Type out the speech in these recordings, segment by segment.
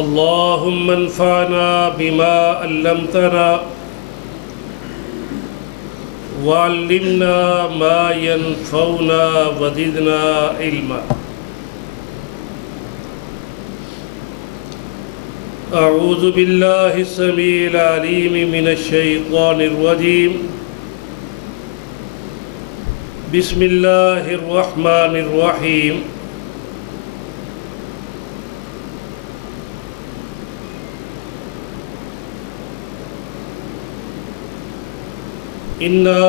اللهم انفعنا بما علمتنا وعلمنا ما ينفعنا وزدنا علما. اعوذ باللہ السمیع العلیم من الشیطان الرجیم. بسم اللہ الرحمن الرحیم. اِنَّا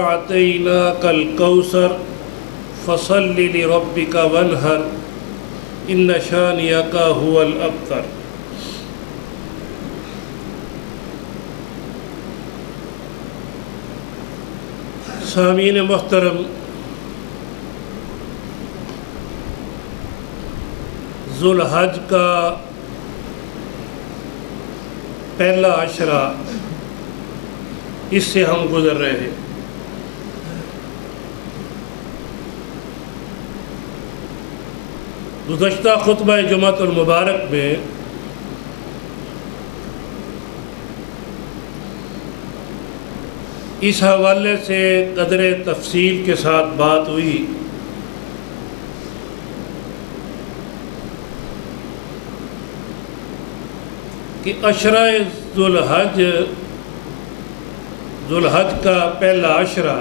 أَعْطَيْنَاكَ الْكَوْثَرَ فَصَلِّ لِرَبِّكَ وَانْحَرْ إِنَّ شَانِئَكَ هُوَ الْأَبْتَرُ. سامعین محترم، ذو الحج کا پہلا عشرہ اس سے ہم گزر رہے ہیں. گزشتہ خطبہ جمعۃ المبارک میں اس حوالے سے قدر تفصیل کے ساتھ بات ہوئی کہ عشرہ ذو الحج کا پہلا عشرہ،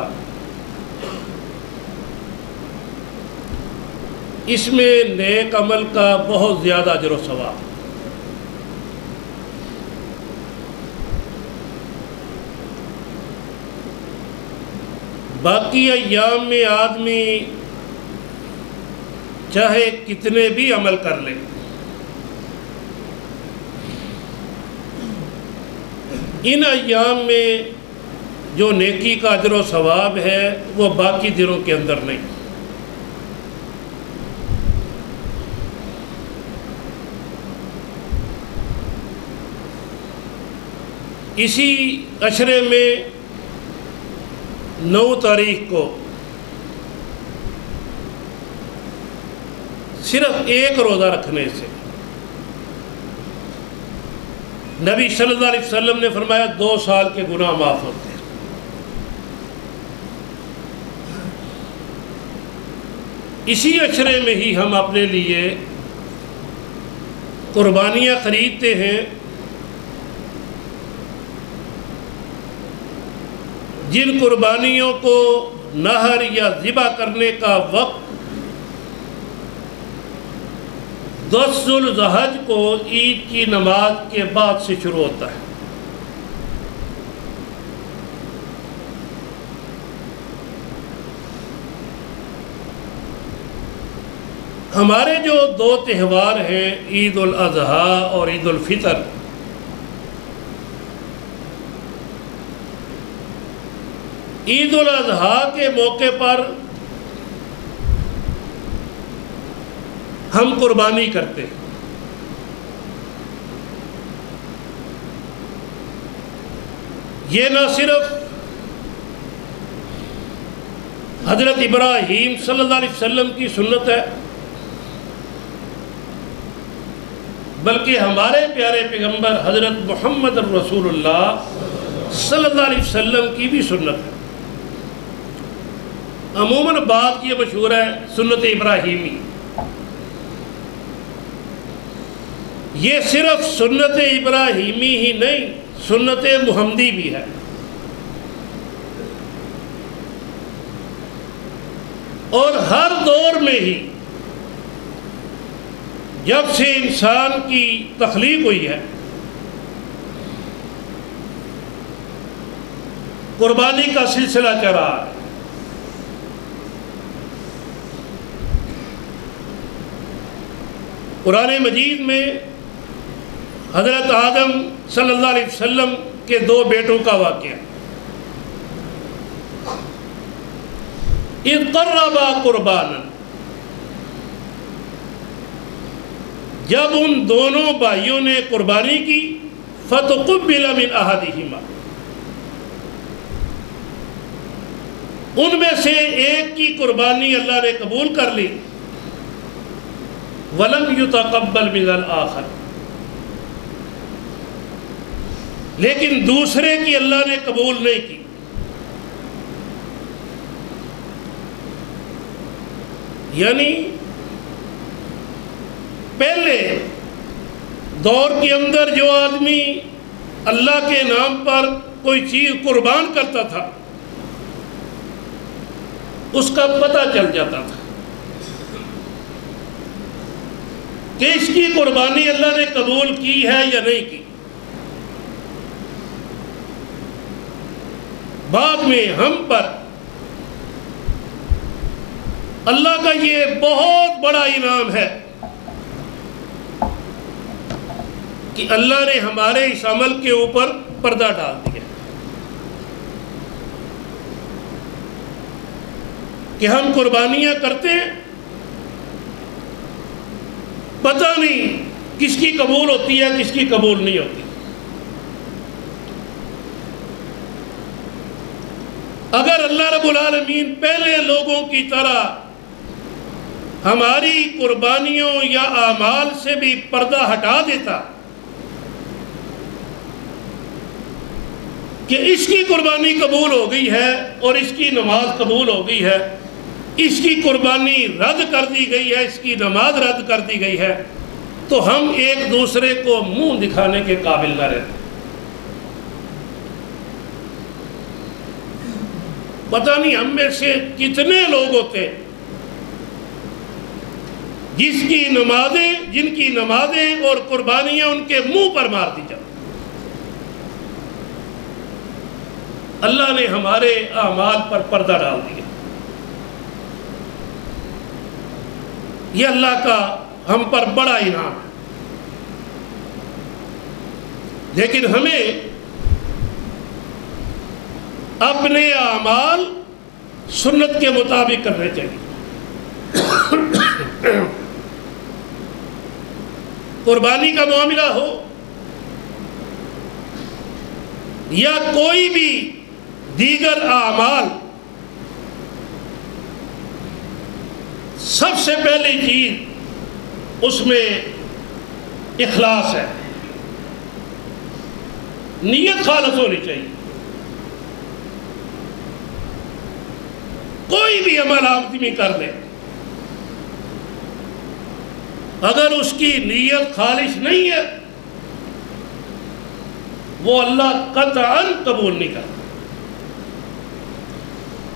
اس میں نیک عمل کا بہت زیادہ اجر و ثواب. باقی ایام میں آدمی چاہے کتنے بھی عمل کر لے، ان ایام میں جو نیکی کا اجر و ثواب ہے وہ باقی دنوں کے اندر نہیں. اسی عشرے میں 9 تاریخ کو صرف ایک روزہ رکھنے سے نبی صلی اللہ علیہ وسلم نے فرمایا 2 سال کے گناہ معاف ہوتے ہیں. اسی عشرے میں ہی ہم اپنے لیے قربانیاں خریدتے ہیں جن قربانیوں کو نہر یا ذبح کرنے کا وقت 10 ذو الحج کو عید کی نماز کے بعد سے شروع ہوتا ہے. ہمارے جو 2 تہوار ہیں عید الاضحیٰ اور عید الفطر، عید الاضحیٰ کے موقع پر ہم قربانی کرتے ہیں. یہ نہ صرف حضرت ابراہیم صلی اللہ علیہ وسلم کی سنت ہے بلکہ ہمارے پیارے پیغمبر حضرت محمد رسول اللہ صلی اللہ علیہ وسلم کی بھی سنت ہے. عموماً بات یہ مشہور ہے سنت ابراہیمی. یہ صرف سنت ابراہیمی ہی نہیں، سنت محمدی بھی ہے. اور ہر دور میں ہی جب سے انسان کی تخلیق ہوئی ہے قربانی کا سلسلہ چل رہا ہے. قرآن مجید میں حضرت آدم صلی اللہ علیہ وسلم کے 2 بیٹوں کا واقعہ، اِذْ قَرَّبَا قُرْبَانًا، جب ان دونوں بھائیوں نے قربانی کی فَتُقُبِّلَ مِنْ أَحَدِهِمَا، ان میں سے ایک کی قربانی اللہ نے قبول کر لی، وَلَمْ يُتَقَبَّلْ مِنَ الْآخَرِ، لیکن دوسرے کی اللہ نے قبول نہیں کی. یعنی پہلے دور کے اندر جو آدمی اللہ کے نام پر کوئی چیز قربان کرتا تھا اس کا پتہ چل جاتا تھا کہ اس کی قربانی اللہ نے قبول کی ہے یا نہیں کی. بعد میں ہم پر اللہ کا یہ بہت بڑا انعام ہے کہ اللہ نے ہمارے اس عمل کے اوپر پردہ ڈال دیا کہ ہم قربانیاں کرتے ہیں، پتہ نہیں کس کی قبول ہوتی ہے کس کی قبول نہیں ہوتی. اگر اللہ رب العالمین پہلے لوگوں کی طرح ہماری قربانیوں یا اعمال سے بھی پردہ ہٹا دیتا کہ اس کی قربانی قبول ہو گئی ہے اور اس کی نماز قبول ہو گئی ہے، اس کی قربانی رد کر دی گئی ہے، اس کی نماز رد کر دی گئی ہے، تو ہم ایک دوسرے کو منہ دکھانے کے قابل نہ رہتے. پتہ نہیں ہم میں سے کتنے لوگ ہوتے جن کی نمازیں اور قربانیاں ان کے منہ پر مار دی جاتی. اللہ نے ہمارے اعمال پر پردہ ڈال دیا. یہ اللہ کا ہم پر بڑا انعام ہے. لیکن ہمیں اپنے اعمال سنت کے مطابق کرنے چاہیے. قربانی کا معاملہ ہو یا کوئی بھی دیگر اعمال، سب سے پہلی چیز اس میں اخلاص ہے، نیت خالص ہونی چاہیے. کوئی بھی عمل آدمی کر لے، اگر اس کی نیت خالص نہیں ہے وہ اللہ قطعاً قبول نہیں کرتا.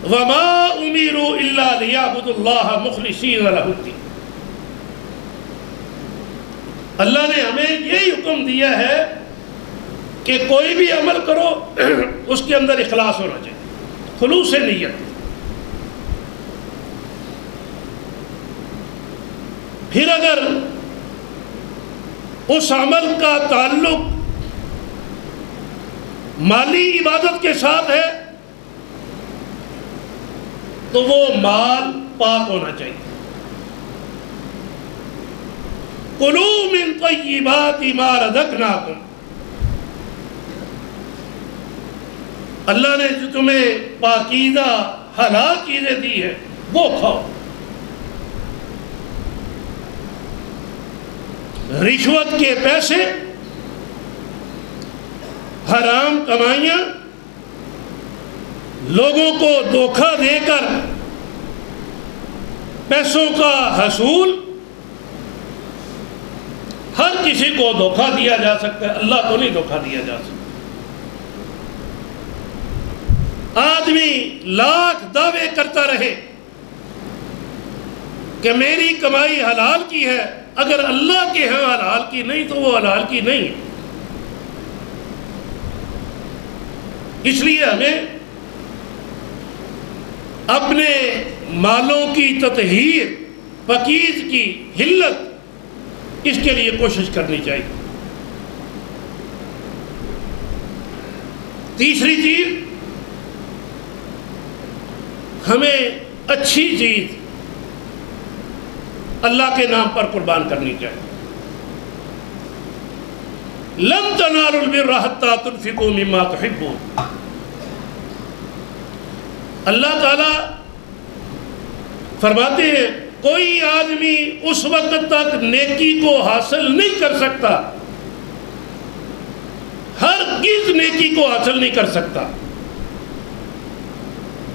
وَمَا أُمِرُوا إِلَّا لِيَعْبُدُوا اللَّهَ مُخْلِصِينَ لَهُ الدِّينَ. اللہ نے ہمیں یہی حکم دیا ہے کہ کوئی بھی عمل کرو اس کے اندر اخلاص ہونا چاہیے، خلوص نیت. پھر اگر اس عمل کا تعلق مالی عبادت کے ساتھ ہے تو وہ مال پاک ہونا چاہیے. کُلُوا مِن طَیِّبَاتِ مَا رَزَقْنَاکُمْ. اللہ نے جو تمہیں پاکیزہ حلال چیزیں دی ہیں وہ کھاؤ. رشوت کے پیسے، حرام کمائیاں، لوگوں کو دھوکہ دے کر پیسوں کا حصول، ہر کسی کو دھوکہ دیا جا سکتا ہے، اللہ کو نہیں دھوکہ دیا جا سکتا. آدمی لاکھ دعوے کرتا رہے کہ میری کمائی حلال کی ہے، اگر اللہ کے ہاں حلال کی نہیں تو وہ حلال کی نہیں ہے. اس لیے ہمیں اپنے مالوں کی تطہیر، پاکیز کی حلت، اس کے لیے کوشش کرنی چاہیے. تیسری چیز، ہمیں اچھی چیز اللہ کے نام پر قربان کرنی چاہیے. لن تنالوا البر حتى تنفقوا مما تحبون. اللہ تعالیٰ فرماتے ہیں کوئی آدمی اس وقت تک نیکی کو حاصل نہیں کر سکتا ہرگز نیکی کو حاصل نہیں کر سکتا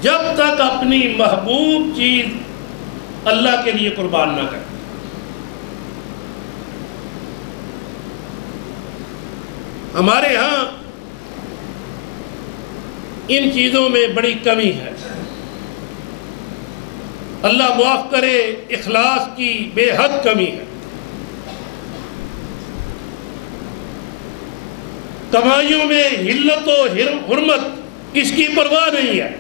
جب تک اپنی محبوب چیز اللہ کے لیے قربان نہ کرے۔ ہمارے ہاں ان چیزوں میں بڑی کمی ہے، اللہ معاف کرے، اخلاص کی بے حد کمی ہے۔ کمائیوں میں حلت و حرمت اس کی پرواہ نہیں ہے۔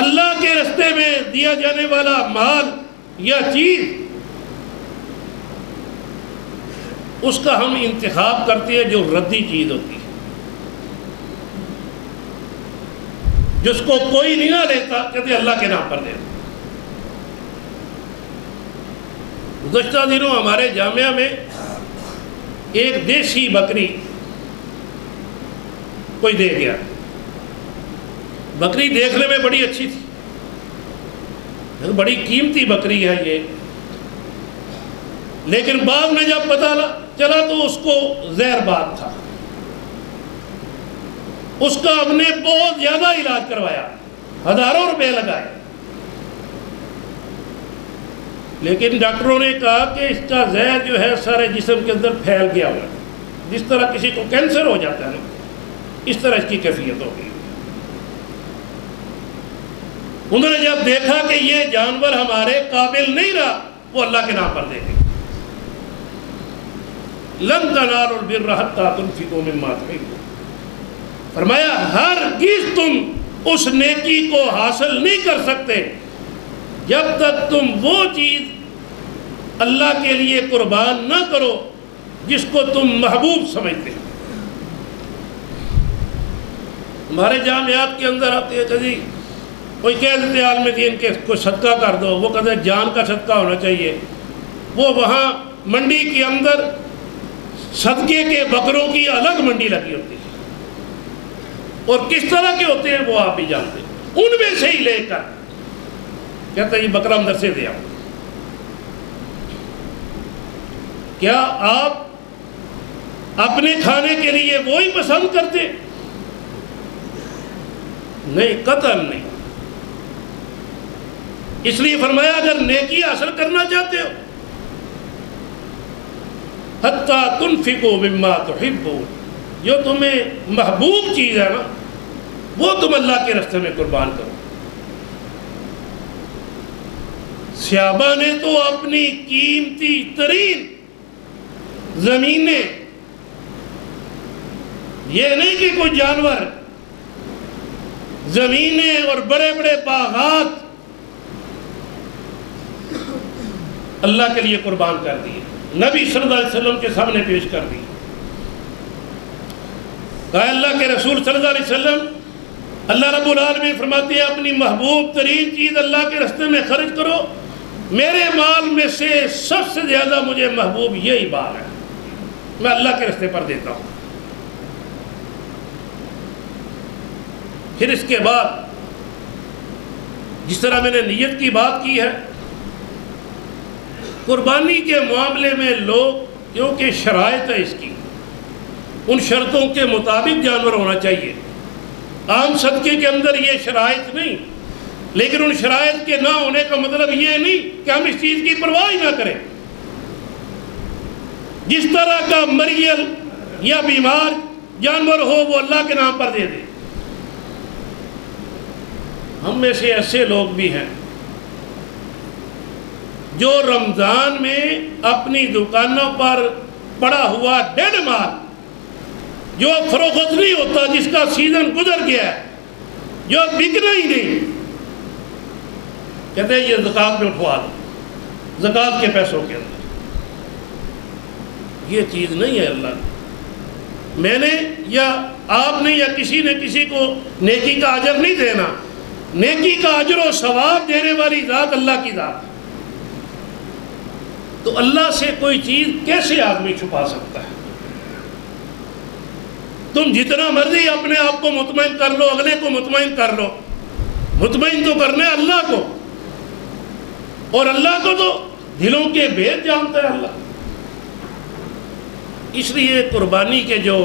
اللہ کے راستے میں دیا جانے والا مال یا چیز، اس کا ہم انتخاب کرتے ہیں جو ردی چیز ہوتی ہے، جس کو کوئی نہیں نہ لیتا، کہتے اللہ کے نام پر دے۔ گزشتہ دنوں ہمارے جامعہ میں ایک دیسی بکری کوئی دے گیا۔ بکری دیکھنے میں بڑی اچھی تھی، بڑی قیمتی بکری ہے یہ، لیکن بعد میں جب پتہ چلا تو اس کو زہر بات تھا۔ اس کا ہم نے بہت زیادہ علاج کروایا، ہزاروں روپے لگائے، لیکن ڈاکٹروں نے کہا کہ اس کا زہر جو ہے سارے جسم کے اندر پھیل گیا ہوا ہے، جس طرح کسی کو کینسر ہو جاتا ہے نا، اس طرح اس کی کیفیت ہوگی۔ انہوں نے جب دیکھا کہ یہ جانور ہمارے قابل نہیں رہا، وہ اللہ کے نام پر دے گئے۔ لن تنالوا البر حتى تنفقوا مما تحبون، فرمایا ہرگز تم اس نیکی کو حاصل نہیں کر سکتے جب تک تم وہ چیز اللہ کے لیے قربان نہ کرو جس کو تم محبوب سمجھتے ہو۔ ہمارے جامعات کے اندر آتے ہیں کہ کوئی کہہ دیتے ہیں عالم دین کے کوئی صدقہ کر دو، وہ کہتے ہیں جان کا صدقہ ہونا چاہیے۔ وہ وہاں منڈی کے اندر صدقے کے بکروں کی الگ منڈی لگی ہوتی ہے، اور کس طرح کے ہوتے ہیں وہ آپ بھی جانتے ہیں۔ ان میں سے ہی لے کر کہتا ہے یہ بکرا اندر سے دے آؤ۔ کیا آپ اپنے کھانے کے لیے وہی پسند کرتے؟ نہیں، قطعاً نہیں۔ اس لیے فرمایا اگر نیکی حاصل کرنا چاہتے ہو حتیٰ تنفقوا مما تحبون، جو تمہیں محبوب چیز ہے نا وہ تم اللہ کے راستے میں قربان کرو۔ صحابہ نے تو اپنی قیمتی ترین زمینیں، یہ نہیں کہ کوئی جانور، زمینیں اور بڑے بڑے باغات اللہ کے لیے قربان کر دیے، نبی صلی اللہ علیہ وسلم کے سامنے پیش کر دی۔ کہا اللہ کے رسول صلی اللہ علیہ وسلم، اللہ رب العالمین فرماتے ہیں اپنی محبوب ترین چیز اللہ کے راستے میں خرچ کرو، میرے مال میں سے سب سے زیادہ مجھے محبوب یہی بات ہے، میں اللہ کے راستے پر دیتا ہوں۔ پھر اس کے بعد جس طرح میں نے نیت کی بات کی ہے، قربانی کے معاملے میں لوگ کیونکہ شرائط ہے اس کی، ان شرطوں کے مطابق جانور ہونا چاہیے۔ عام صدقے کے اندر یہ شرائط نہیں، لیکن ان شرائط کے نہ ہونے کا مطلب یہ نہیں کہ ہم اس چیز کی پرواہ ہی نہ کریں۔ جس طرح کا مریل یا بیمار جانور ہو وہ اللہ کے نام پر دے دے۔ ہم میں سے ایسے لوگ بھی ہیں جو رمضان میں اپنی دکانوں پر پڑا ہوا ڈیڈ مال جو فروخت نہیں ہوتا، جس کا سیزن گزر گیا ہے، جو بکنا ہی نہیں، کہتے ہیں یہ زکوٰۃ میں اٹھوا دو، زکوٰۃ کے پیسوں کے اندر۔ یہ چیز نہیں ہے اللہ نے، میں نے یا آپ نے یا کسی نے کسی کو نیکی کا اجر نہیں دینا۔ نیکی کا اجر و ثواب دینے والی ذات اللہ کی ذات ہے، تو اللہ سے کوئی چیز کیسے آدمی چھپا سکتا ہے؟ تم جتنا مرضی اپنے آپ کو مطمئن کر لو، اگلے کو مطمئن کر لو، مطمئن تو کرنا ہے اللہ کو، اور اللہ کو تو دلوں کے بھید جانتا ہے اللہ۔ اس لیے قربانی کے جو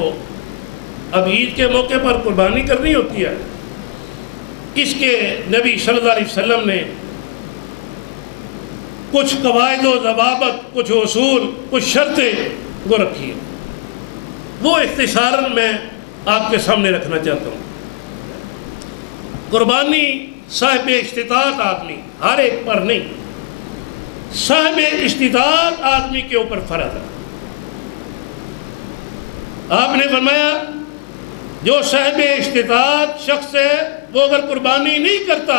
اب عید کے موقع پر قربانی کرنی ہوتی ہے، اس کے نبی صلی اللہ علیہ وسلم نے کچھ قواعد و ضوابط، کچھ اصول، کچھ شرطیں وہ رکھی ہیں، وہ اختصاراً میں آپ کے سامنے رکھنا چاہتا ہوں۔ قربانی صاحب استطاعت آدمی، ہر ایک پر نہیں، صاحب استطاعت آدمی کے اوپر فرض ہے۔ آپ نے فرمایا جو صاحب استطاعت شخص ہے وہ اگر قربانی نہیں کرتا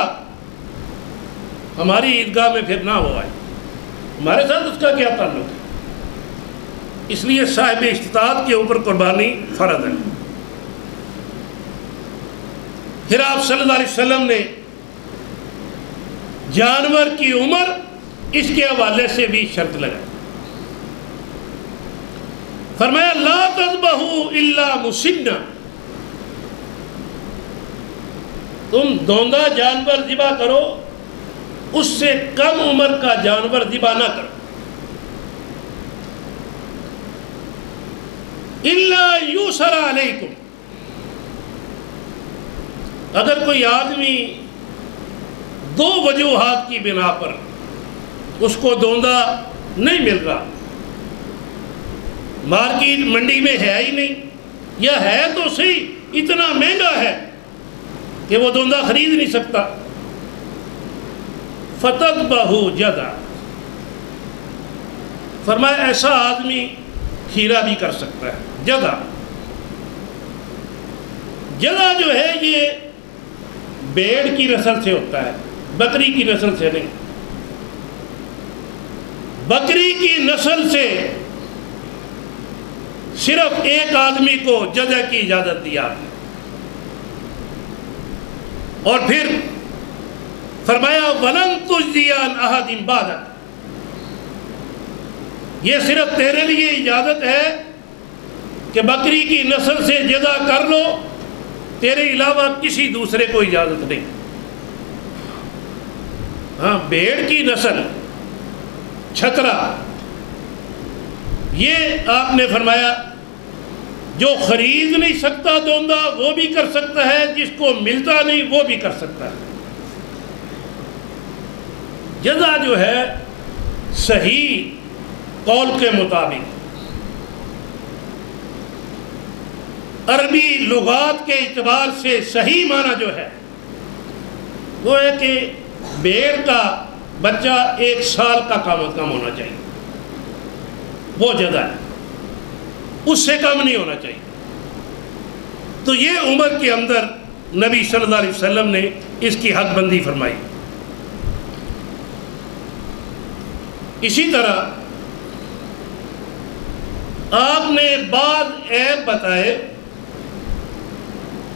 ہماری عیدگاہ میں پھر نہ ہو آئے، ہمارے ساتھ اس کا کیا تعلق ہے؟ اس لیے صاحب استطاعت کے اوپر قربانی فرض ہے۔ پھر آپ صلی اللہ علیہ وسلم نے جانور کی عمر اس کے حوالے سے بھی شرط لگا، فرمایا لا تذبحوا الا مسنّا، تم دوندا جانور ذبح کرو، اس سے کم عمر کا جانور ذبح نہ کرو، الا یوسر علیکم، اگر کوئی آدمی دو وجوہات کی بنا پر اس کو دوندا نہیں مل رہا، مارکیٹ منڈی میں ہے ہی نہیں، یا ہے تو صحیح اتنا مہنگا ہے کہ وہ دوندا خرید نہیں سکتا، فَتَذْبَحُ جَذْعًا، فرمایا ایسا آدمی کھیرا بھی کر سکتا ہے۔ جذع، جذع جو ہے یہ بھیڑ کی نسل سے ہوتا ہے، بکری کی نسل سے نہیں۔ بکری کی نسل سے صرف ایک آدمی کو جذع کی اجازت دیا، اور پھر فرمایا وَلَن تُجْزِيَ عَنْ أَحَدٍ بَعْدَكَ، یہ صرف تیرے لیے اجازت ہے کہ بکری کی نسل سے جذع کر لو، تیرے علاوہ کسی دوسرے کو اجازت نہیں۔ ہاں، بھیڑ کی نسل، چھترا، یہ آپ نے فرمایا جو خرید نہیں سکتا دوندا وہ بھی کر سکتا ہے، جس کو ملتا نہیں وہ بھی کر سکتا ہے۔ جذع جو ہے صحیح قول کے مطابق عربی لغات کے اعتبار سے صحیح معنی جو ہے وہ ہے کہ بھیڑ کا بچہ 1 سال کا کم از کم ہونا چاہیے، وہ جذع ہے، اس سے کم نہیں ہونا چاہیے۔ تو یہ عمر کے اندر نبی صلی اللہ علیہ وسلم نے اس کی حد بندی فرمائی۔ اسی طرح آپ نے بعض عیب بتائے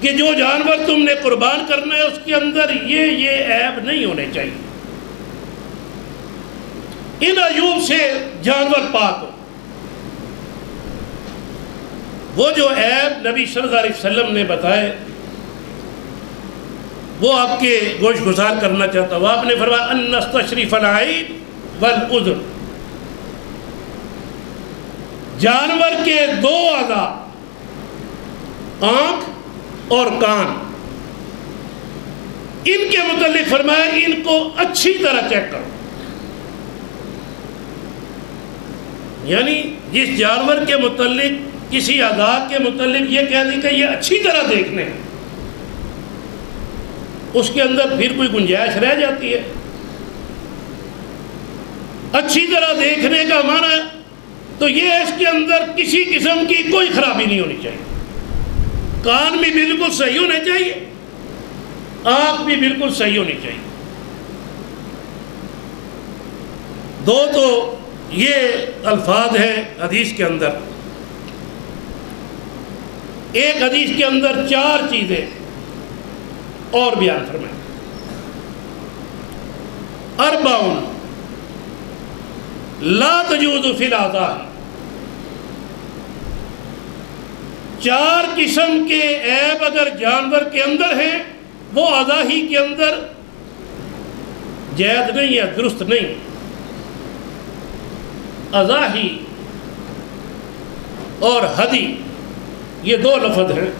کہ جو جانور تم نے قربان کرنا ہے اس کے اندر یہ عیب نہیں ہونے چاہیے، ان عیوب سے جانور پاک ہو۔ وہ جو عیب نبی صلی اللہ علیہ وسلم نے بتائے وہ آپ کے گوش گزار کرنا چاہتا ہوں۔ آپ نے فرمایا ان نستشرف العین والاذن، جانور کے 2 اعضاء، آنکھ اور کان، ان کے متعلق فرمایا ان کو اچھی طرح چیک کرو، یعنی جس جانور کے متعلق کسی اعضاء کے متعلق یہ کہہ دی کہ یہ اچھی طرح دیکھنے ہیں، اس کے اندر پھر کوئی گنجائش رہ جاتی ہے۔ اچھی طرح دیکھنے کا معنی تو یہ ہے اس کے اندر کسی قسم کی کوئی خرابی نہیں ہونی چاہیے، کان بھی بالکل صحیح ہونے چاہیے، آنکھ بھی بالکل صحیح ہونی چاہیے۔ 2 تو یہ الفاظ ہیں حدیث کے اندر، ایک حدیث کے اندر 4 چیزیں اور بیان فرمائیں۔ 4 لا تجوز فی الاعضاء، 4 قسم کے عیب اگر جانور کے اندر ہیں وہ اعضاء ہی کے اندر جائز نہیں ہے، درست نہیں، اعضاء ہی اور ہدی، یہ دو لفظ ہیں۔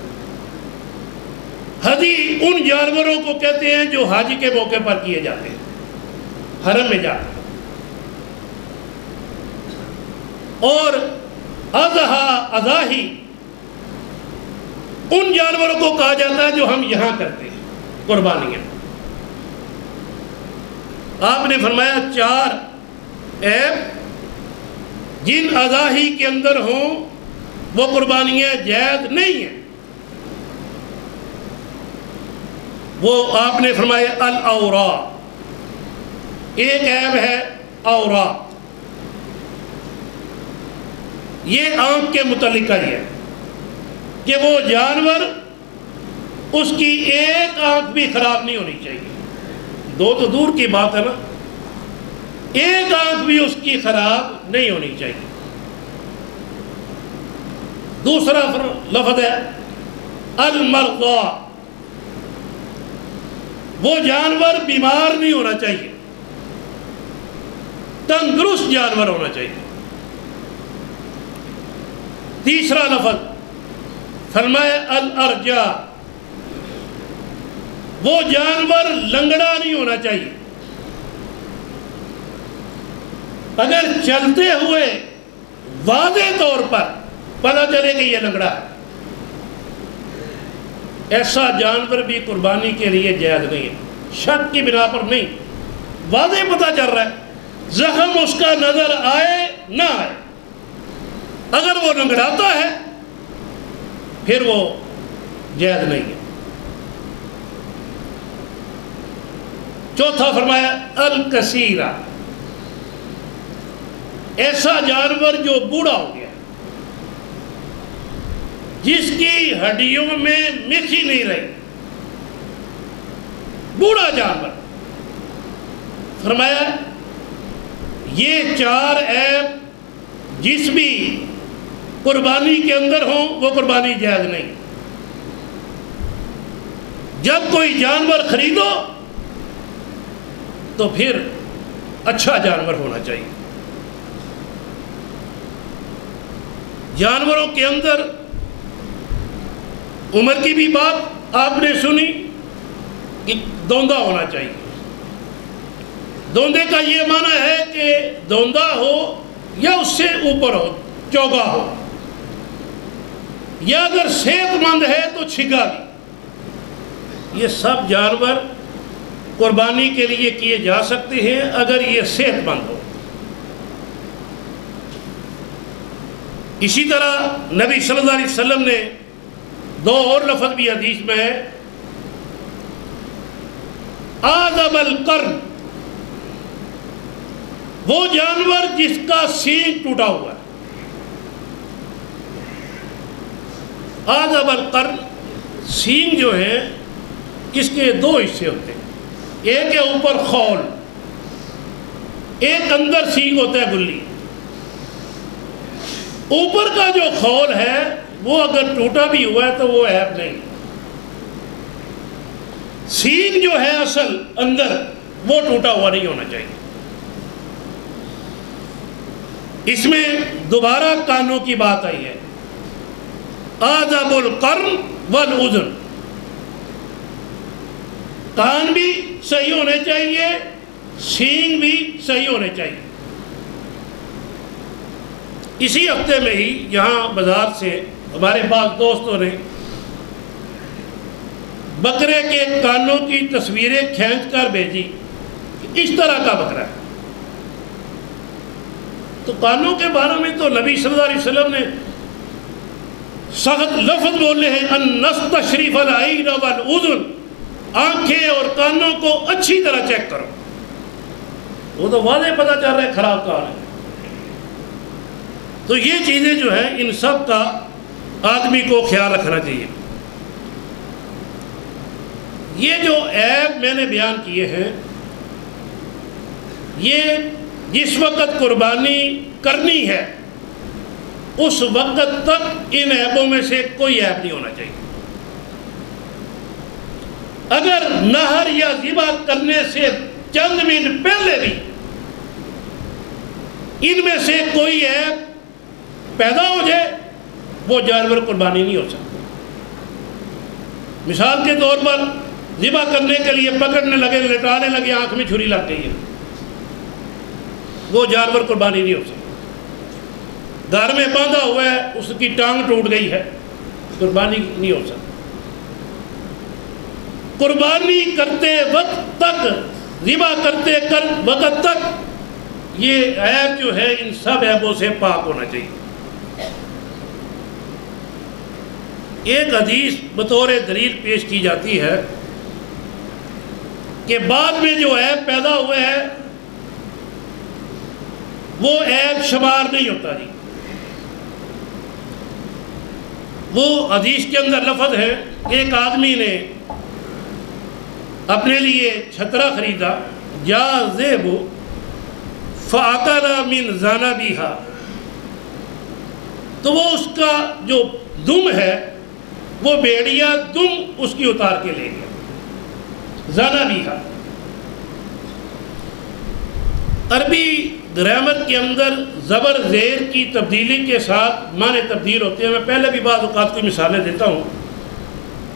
ہدی ان جانوروں کو کہتے ہیں جو حج کے موقع پر کیے جاتے ہیں، حرم میں جا کر، اور اضحی ان جانوروں کو کہا جاتا ہے جو ہم یہاں کرتے ہیں، قربانیاں۔ آپ نے فرمایا 4 عیب جن اضحی کے اندر ہوں وہ قربانیاں جائز نہیں ہیں۔ وہ آپ نے فرمایا الاورا، ایک عیب ہے اورا، یہ آنکھ کے متعلق ہے کہ وہ جانور اس کی ایک آنکھ بھی خراب نہیں ہونی چاہیے، دو تو دور کی بات ہے نا، ایک آنکھ بھی اس کی خراب نہیں ہونی چاہیے۔ دوسرا لفظ ہے المرضى، وہ جانور بیمار نہیں ہونا چاہیے، تندرست جانور ہونا چاہیے۔ تیسرا لفظ فرمایا الارجا، وہ جانور لنگڑا نہیں ہونا چاہیے، اگر چلتے ہوئے واضح طور پر پتہ چلے کہ یہ لنگڑا ہے، ایسا جانور بھی قربانی کے لیے جائز نہیں ہے، شک کی بنا پر نہیں، واضح پتہ چل رہا ہے، زخم اس کا نظر آئے نہ آئے، اگر وہ لنگڑاتا ہے پھر وہ جائز نہیں ہے۔ چوتھا فرمایا الکثیرہ، ایسا جانور جو بوڑھا ہو گیا، جس کی ہڈیوں میں مکھی نہیں رہی، بوڑھا جانور، فرمایا یہ 4 عیب جس بھی قربانی کے اندر ہوں وہ قربانی جائز نہیں۔ جب کوئی جانور خریدو تو پھر اچھا جانور ہونا چاہیے۔ جانوروں کے اندر عمر کی بھی بات آپ نے سنی کہ دوندا ہونا چاہیے۔ دوندے کا یہ معنی ہے کہ دوندا ہو یا اس سے اوپر ہو، چوگا ہو، یا اگر صحت مند ہے تو چھگا بھی۔ یہ سب جانور قربانی کے لیے کیے جا سکتے ہیں اگر یہ صحت مند ہو۔ اسی طرح نبی صلی اللہ علیہ وسلم نے 2 اور لفظ بھی حدیث میں ہے، آدم القرن، وہ جانور جس کا سینگ ٹوٹا ہوا ہے۔ آدم القرن، سینگ جو ہے اس کے 2 حصے ہوتے ہیں، ایک ہے اوپر خول، ایک اندر سینگ ہوتا ہے گلی۔ اوپر کا جو خول ہے وہ اگر ٹوٹا بھی ہوا ہے تو وہ عیب نہیں، سینگ جو ہے اصل اندر وہ ٹوٹا ہوا نہیں ہونا چاہیے۔ اس میں دوبارہ کانوں کی بات آئی ہے، آدم القرن والاذن، کان بھی صحیح ہونے چاہیے، سینگ بھی صحیح ہونے چاہیے۔ اسی ہفتے میں ہی یہاں بازار سے ہمارے پاس دوستوں نے بکرے کے کانوں کی تصویریں کھینچ کر بھیجی کہ اس طرح کا بکرا ہے۔ تو کانوں کے بارے میں تو نبی صلی اللہ علیہ وسلم نے سخت لفظ بولے ہیں، ان نستشرف العین والاذن، آنکھیں اور کانوں کو اچھی طرح چیک کرو۔ وہ تو واضح پتہ چل رہا ہے خراب کان ہے۔ تو یہ چیزیں جو ہیں ان سب کا آدمی کو خیال رکھنا چاہیے۔ یہ جو عیب میں نے بیان کیے ہیں، یہ جس وقت قربانی کرنی ہے اس وقت تک ان عیبوں میں سے کوئی عیب نہیں ہونا چاہیے۔ اگر نہر یا ذبح کرنے سے چند منٹ پہلے بھی ان میں سے کوئی عیب پیدا ہو جائے وہ جانور قربانی نہیں ہو سکتا۔ مثال کے طور پر ذبح کرنے کے لیے پکڑنے لگے، لٹانے لگے، آنکھ میں چھری لگ گئی ہے، وہ جانور قربانی نہیں ہو سکتا۔ گھر میں باندھا ہوا ہے، اس کی ٹانگ ٹوٹ گئی ہے، قربانی نہیں ہو سکتی۔ قربانی کرتے وقت تک، ذبح کرتے وقت تک یہ عیب جو ہے ان سب عیبوں سے پاک ہونا چاہیے۔ ایک حدیث بطور دلیل پیش کی جاتی ہے کہ بعد میں جو عیب پیدا ہوئے ہے وہ عیب شمار نہیں ہوتا جی۔ وہ حدیث کے اندر لفظ ہے، ایک آدمی نے اپنے لیے چھترا خریدا، جا ذیب فاکل من ذنبھا، تو وہ اس کا جو دم ہے وہ بیڑیا دم اس کی اتار کے لے گیا، ذنبھا۔ عربی گرامر کے اندر زبر زیر کی تبدیلی کے ساتھ معنی تبدیل ہوتے ہیں۔ میں پہلے بھی بعض اوقات کی مثالیں دیتا ہوں،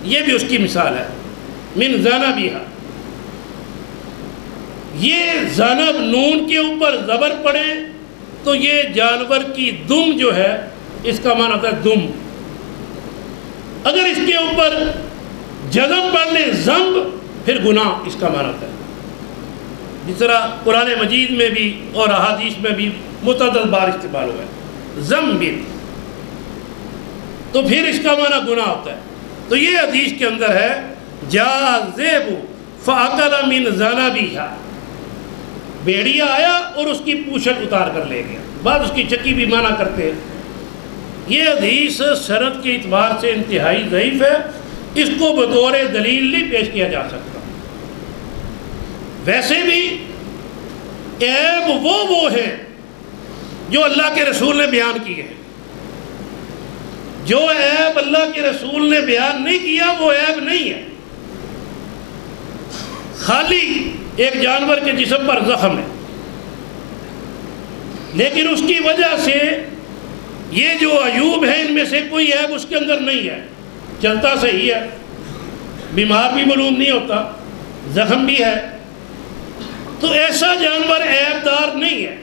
یہ بھی اس کی مثال ہے، من ذنبھا۔ یہ ذنب نون کے اوپر زبر پڑے تو یہ جانور کی دم جو ہے اس کا معنی ہوتا ہے دم۔ اگر اس کے اوپر جزم پڑھ لے ذنب، پھر گناہ اس کا معنی ہوتا ہے۔ جس طرح قرآن مجید میں بھی اور احادیث میں بھی متعدد بار استعمال ہوا ہے ذنب، تو پھر اس کا معنی گناہ ہوتا ہے۔ تو یہ حدیث کے اندر ہے جا ذیب فاکل من ذنبھا، بیڑیا آیا اور اس کی پوچھل اتار کر لے گیا، بعد اس کی چکی بھی منع کرتے ہیں۔ یہ حدیث سند کے اعتبار سے انتہائی ضعیف ہے، اس کو بطور دلیل نہیں پیش کیا جا سکتا۔ ویسے بھی عیب وہ ہیں جو اللہ کے رسول نے بیان کیے ہیں۔ جو عیب اللہ کے رسول نے بیان نہیں کیا وہ عیب نہیں ہے۔ خالی ایک جانور کے جسم پر زخم ہے، لیکن اس کی وجہ سے یہ جو عیوب ہے ان میں سے کوئی عیب اس کے اندر نہیں ہے، چلتا صحیح ہے، بیمار بھی معلوم نہیں ہوتا، زخم بھی ہے، تو ایسا جانور عیب دار نہیں ہے۔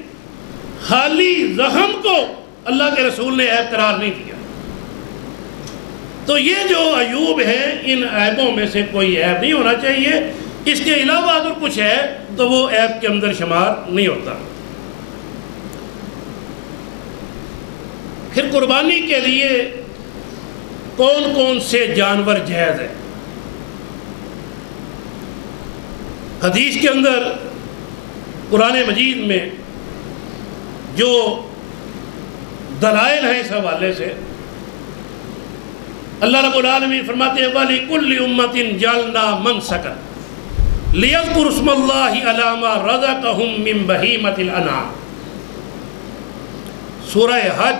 خالی زخم کو اللہ کے رسول نے عیب قرار نہیں دیا۔ تو یہ جو عیوب ہیں ان عیبوں میں سے کوئی عیب نہیں ہونا چاہیے، اس کے علاوہ اگر کچھ ہے تو وہ عیب کے اندر شمار نہیں ہوتا۔ پھر قربانی کے لیے کون کون سے جانور جائز ہیں؟ حدیث کے اندر قرآن مجید میں جو دلائل ہیں اس حوالے سے، اللہ رب العالمین فرماتے ہیں وَلِكُلِّ أُمَّةٍ جَعَلْنَا مَنْسَكًا لِيَذْكُرُوا اسْمَ اللَّهِ عَلَىٰ مَا رَزَقَهُم مِّن بَهِيمَةِ الْأَنْعَامِ۔ سورہ حج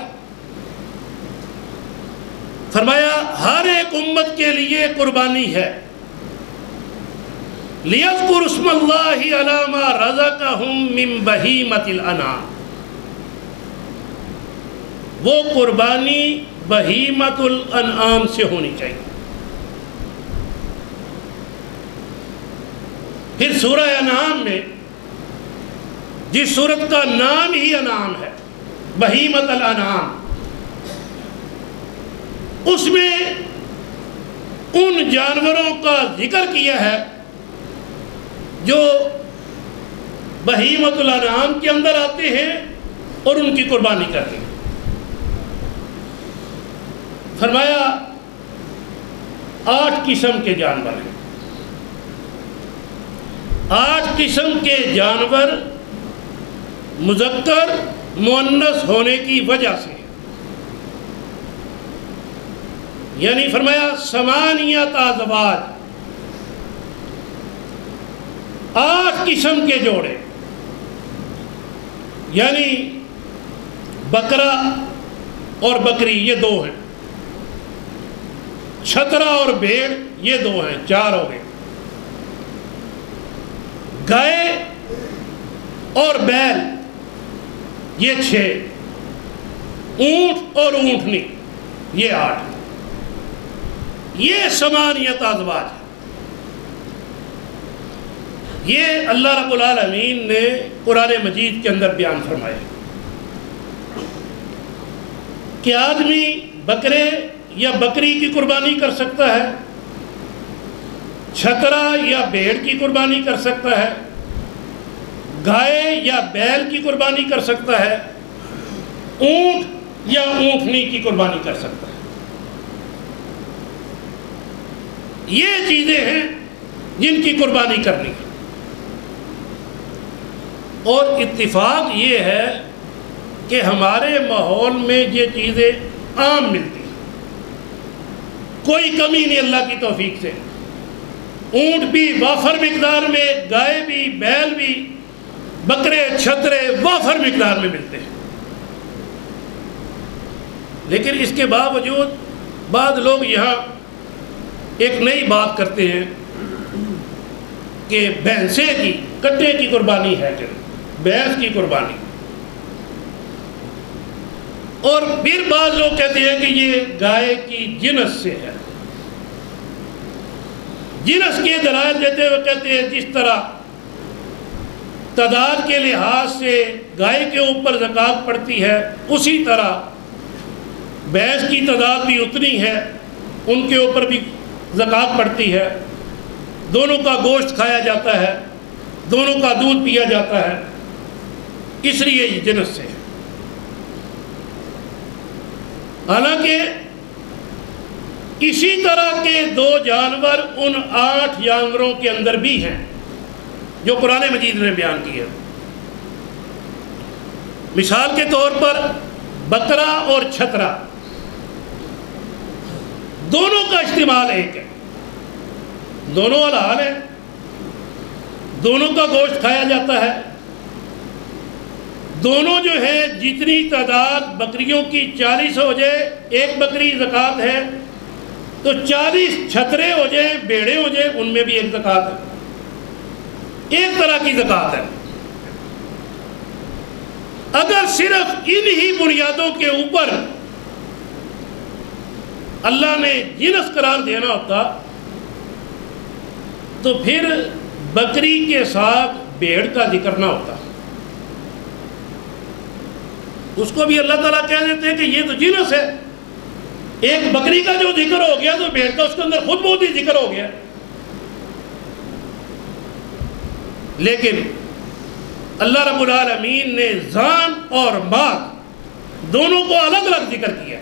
فرمایا ہر ایک امت کے لیے قربانی ہے، لِيَذْكُرُوا اسْمَ اللَّهِ عَلَىٰ مَا رَزَقَهُم مِّن بَهِيمَةِ الْأَنْعَامِ۔ وہ قربانی بہیمۃ الانعام سے ہونی چاہیے۔ پھر سورہ انعام میں جس سورت کا نام ہی انعام ہے، بہیمۃ الانعام، اس میں ان جانوروں کا ذکر کیا ہے جو بہیمۃ الانعام کے اندر آتے ہیں اور ان کی قربانی کرتے ہیں۔ فرمایا 8 قسم کے جانور ہیں، 8 قسم کے جانور مذکر مؤنث ہونے کی وجہ سے، یعنی فرمایا 8 ازواج، 8 قسم کے جوڑے، یعنی بکرا اور بکری یہ 2 ہیں، چھترا اور بھیڑ یہ 2 ہیں، 4 ہو گئے، گائے اور بیل یہ 6، اونٹ اور اونٹنی یہ 8، یہ ثمانیۃ ازواج ہے۔ یہ اللہ رب العالمین نے قرآن مجید کے اندر بیان فرمایا کہ آدمی بکرے یا بکری کی قربانی کر سکتا ہے، چھترا یا بھیڑ کی قربانی کر سکتا ہے، گائے یا بیل کی قربانی کر سکتا ہے، اونٹ یا اونٹنی کی قربانی کر سکتا ہے۔ یہ چیزیں ہیں جن کی قربانی کرنی ہے، اور اتفاق یہ ہے کہ ہمارے ماحول میں یہ چیزیں عام ملتی ہیں، کوئی کمی نہیں اللہ کی توفیق سے۔ اونٹ بھی وافر مقدار میں، گائے بھی، بیل بھی، بکرے چھترے وافر مقدار میں ملتے ہیں۔ لیکن اس کے باوجود بعض لوگ یہاں ایک نئی بات کرتے ہیں کہ بھینسے کی، کٹے کی قربانی ہے کہ بھینس کی قربانی، اور پھر بعض لوگ کہتے ہیں کہ یہ گائے کی جنس سے ہے۔ جنس کے دلائل دیتے ہوئے کہتے ہیں جس طرح تعداد کے لحاظ سے گائے کے اوپر زکوٰۃ پڑتی ہے، اسی طرح بھینس کی تعداد بھی اتنی ہے، ان کے اوپر بھی زکوٰۃ پڑتی ہے۔ دونوں کا گوشت کھایا جاتا ہے، دونوں کا دودھ پیا جاتا ہے، اس لیے یہ جنس سے ہے۔ حالانکہ اسی طرح کے 2 جانور ان 8 جانوروں کے اندر بھی ہیں جو قرآن مجید نے بیان کیا۔ مثال کے طور پر بکرا اور چھترا، دونوں کا استعمال ایک ہے، دونوں حلال ہیں، دونوں کا گوشت کھایا جاتا ہے، دونوں جو ہے جتنی تعداد بکریوں کی 40 ہو جائے، ایک بکری زکوٰۃ ہے تو 40 چھترے ہو جائیں، بیڑے ہو جائیں، ان میں بھی ایک زکوٰۃ ہے، ایک طرح کی زکوٰۃ ہے۔ اگر صرف انہی بنیادوں کے اوپر اللہ نے جنس قرار دینا ہوتا تو پھر بکری کے ساتھ بھیڑ کا ذکر نہ ہوتا، اس کو بھی اللہ تعالیٰ کہہ دیتے ہیں کہ یہ تو جنس ہے، ایک بکری کا جو ذکر ہو گیا تو بھیڑ کا اس کے اندر خود بہت ہی ذکر ہو گیا۔ لیکن اللہ رب العالمین نے ذان اور مال دونوں کو الگ الگ ذکر کیا،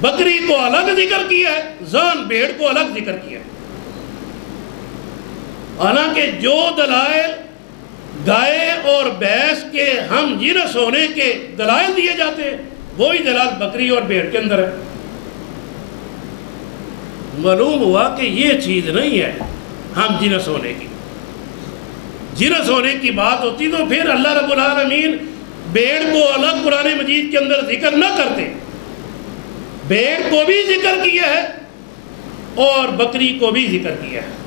بکری کو الگ ذکر کیا ہے، ذان بھیڑ کو الگ ذکر کیا۔ حالانکہ جو دلائل گائے اور بھینس کے ہم جنس ہونے کے دلائل دیے جاتے ہیں وہی دلائل بکری اور بھیڑ کے اندر ہے۔ معلوم ہوا کہ یہ چیز نہیں ہے ہم جنس ہونے کی۔ جنس ہونے کی بات ہوتی تو پھر اللہ رب العالمین بھیڑ کو الگ قرآن مجید کے اندر ذکر نہ کرتے، بھیڑ کو بھی ذکر کیا ہے اور بکری کو بھی ذکر کیا ہے۔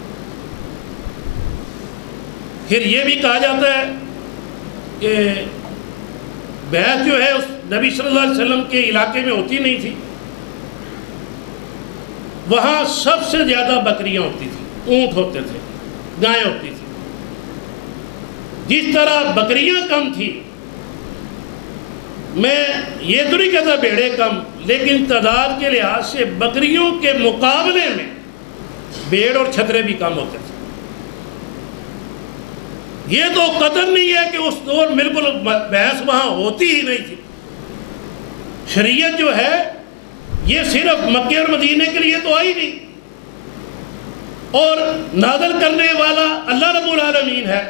پھر یہ بھی کہا جاتا ہے کہ بھینس جو ہے اس نبی صلی اللہ علیہ وسلم کے علاقے میں ہوتی نہیں تھی، وہاں سب سے زیادہ بکریاں ہوتی تھیں، اونٹ ہوتے تھے، گائیں ہوتی تھیں۔ جس طرح بکریاں کم تھی، میں یہ تو نہیں کہتا بھیڑیں کم، لیکن تعداد کے لحاظ سے بکریوں کے مقابلے میں بھیڑ اور چھترے بھی کم ہوتے تھے۔ یہ تو قدر نہیں ہے کہ اس دور بالکل بھینس وہاں ہوتی ہی نہیں تھی۔ شریعت جو ہے یہ صرف مکے اور مدینے کے لیے تو آئی نہیں، اور نازل کرنے والا اللہ رب العالمین ہے۔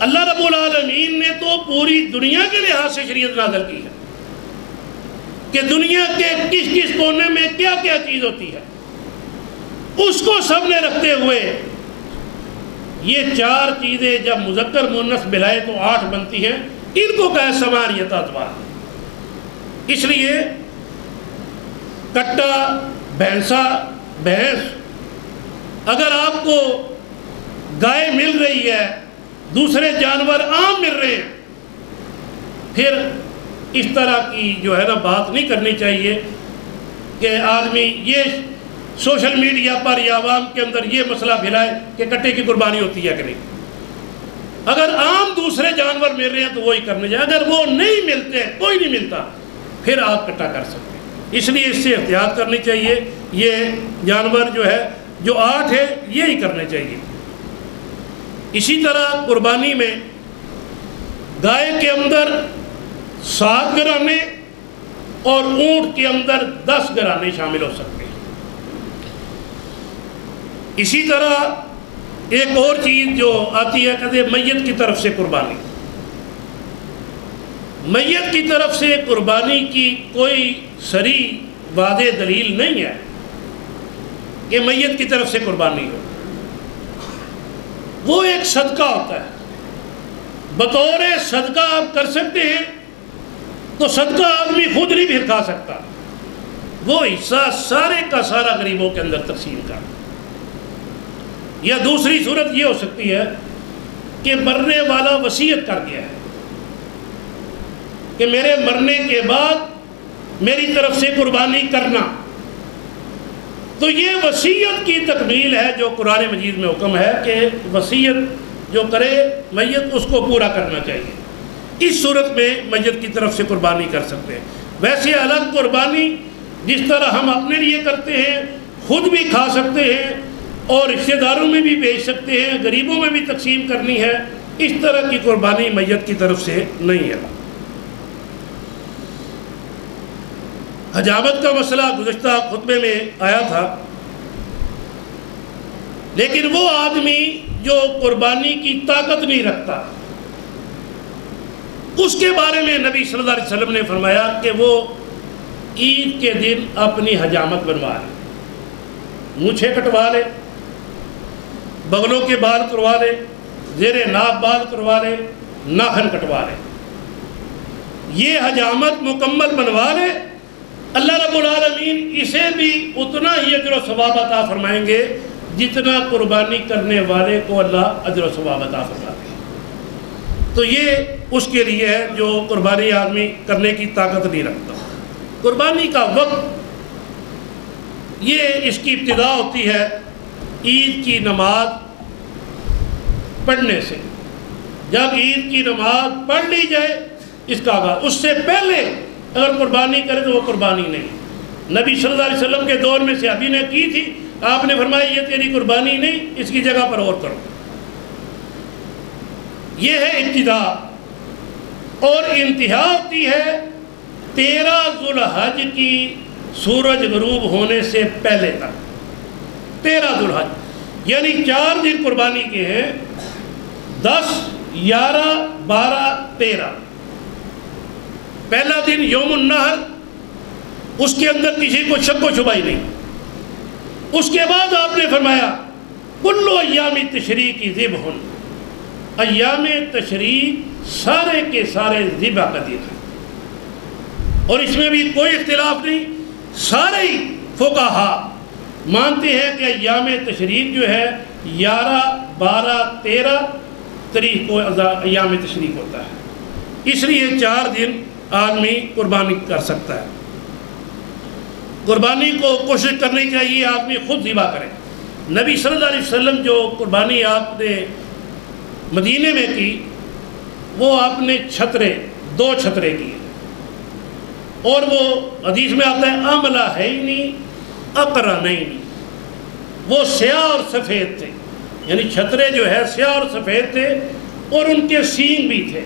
اللہ رب العالمین نے تو پوری دنیا کے لحاظ سے شریعت نازل کی ہے کہ دنیا کے کس کس کونے میں کیا کیا چیز ہوتی ہے، اس کو سب نے رکھتے ہوئے یہ 4 چیزیں جب مذکر مؤنث ملائے تو 8 بنتی ہیں، ان کو کہا ثمانیۃ ازواج۔ اس لیے کٹا، بھینسا، بھینس، اگر آپ کو گائے مل رہی ہے، دوسرے جانور عام مل رہے ہیں، پھر اس طرح کی جو ہے نا بات نہیں کرنی چاہیے کہ آدمی یہ سوشل میڈیا پر یا عوام کے اندر یہ مسئلہ پھیلائے کہ کٹے کی قربانی ہوتی ہے کہ نہیں. اگر عام دوسرے جانور مل رہے ہیں تو وہی کرنے جائیں. اگر وہ نہیں ملتے، کوئی نہیں ملتا، پھر آپ کٹا کر سکتے ہیں. اس لیے اس سے احتیاط کرنی چاہیے. یہ جانور جو ہے، جو آٹھ ہے، یہی کرنے چاہیے. اسی طرح قربانی میں گائے کے اندر 7 گرانے اور اونٹ کے اندر 10 گرانے شامل ہو سکتے ہیں. اسی طرح ایک اور چیز جو آتی ہے، کہتے ہیں میت کی طرف سے قربانی. میت کی طرف سے قربانی کی کوئی صریح واضح دلیل نہیں ہے کہ میت کی طرف سے قربانی ہو. وہ ایک صدقہ ہوتا ہے، بطور صدقہ آپ کر سکتے ہیں. تو صدقہ آدمی خود نہیں پھر کھا سکتا، وہ حصہ سارے کا سارا غریبوں کے اندر تقسیم کر. یا دوسری صورت یہ ہو سکتی ہے کہ مرنے والا وصیت کر گیا ہے کہ میرے مرنے کے بعد میری طرف سے قربانی کرنا. تو یہ وصیت کی تکمیل ہے جو قرآن مجید میں حکم ہے کہ وصیت جو کرے میت اس کو پورا کرنا چاہیے. اس صورت میں میت کی طرف سے قربانی کر سکتے ہیں. ویسے الگ قربانی جس طرح ہم اپنے لیے کرتے ہیں، خود بھی کھا سکتے ہیں اور رشتہ داروں میں بھی بیچ سکتے ہیں، غریبوں میں بھی تقسیم کرنی ہے، اس طرح کی قربانی میت کی طرف سے نہیں ہے. حجامت کا مسئلہ گزشتہ خطبے میں آیا تھا، لیکن وہ آدمی جو قربانی کی طاقت نہیں رکھتا، اس کے بارے میں نبی صلی اللہ علیہ وسلم نے فرمایا کہ وہ عید کے دن اپنی حجامت بنوا لے، مونچھیں کٹوا لے، بغلوں کے بال کروا لے، زیر ناف بال کروا لے، ناخن کٹوا لے. یہ حجامت مکمل بنوا لے، اللہ رب العالمین اسے بھی اتنا ہی اجر و ثواب عطا فرمائیں گے جتنا قربانی کرنے والے کو اللہ اجر و ثواب عطا فرماتے ہیں. تو یہ اس کے لیے ہے جو قربانی آدمی کرنے کی طاقت نہیں رکھتا. قربانی کا وقت یہ اس کی ابتدا ہوتی ہے عید کی نماز پڑھنے سے. جب عید کی نماز پڑھ لی جائے اس کا آغاز. اس سے پہلے اگر قربانی کرے تو وہ قربانی نہیں. نبی صلی اللہ علیہ وسلم کے دور میں صحابی نے کی تھی، آپ نے فرمایا یہ تیری قربانی نہیں، اس کی جگہ پر اور کرو. یہ ہے ابتدا. اور انتہا ہوتی ہے 13 ذوالحج کی سورج غروب ہونے سے پہلے تک. 13 ذوالحج یعنی 4 دن قربانی کے ہیں، 10 11 12 13. پہلا دن یوم النحر، اس کے اندر کسی کو شک و شبہ ہی نہیں. اس کے بعد آپ نے فرمایا کلو ایام تشریق ذبح، ایام تشریق سارے کے سارے ذبح کا دن ہے. اور اس میں بھی کوئی اختلاف نہیں، سارے ہی فقہا مانتے ہیں کہ ایام تشریق جو ہے 11 12 13 تاریخ کو ایام تشریق ہوتا ہے. اس لیے 4 دن آدمی قربانی کر سکتا ہے. قربانی کو کوشش کرنی چاہیے آدمی خود ذبح کرے. نبی صلی اللہ علیہ وسلم جو قربانی آپ نے مدینے میں کی، وہ آپ نے 2 چھترے کیے. اور وہ حدیث میں آتا ہے عملہ ہے ہی نہیں اقرا نہیں. وہ سیاہ اور سفید تھے، یعنی چھترے جو ہے سیاہ اور سفید تھے، اور ان کے سینگ بھی تھے.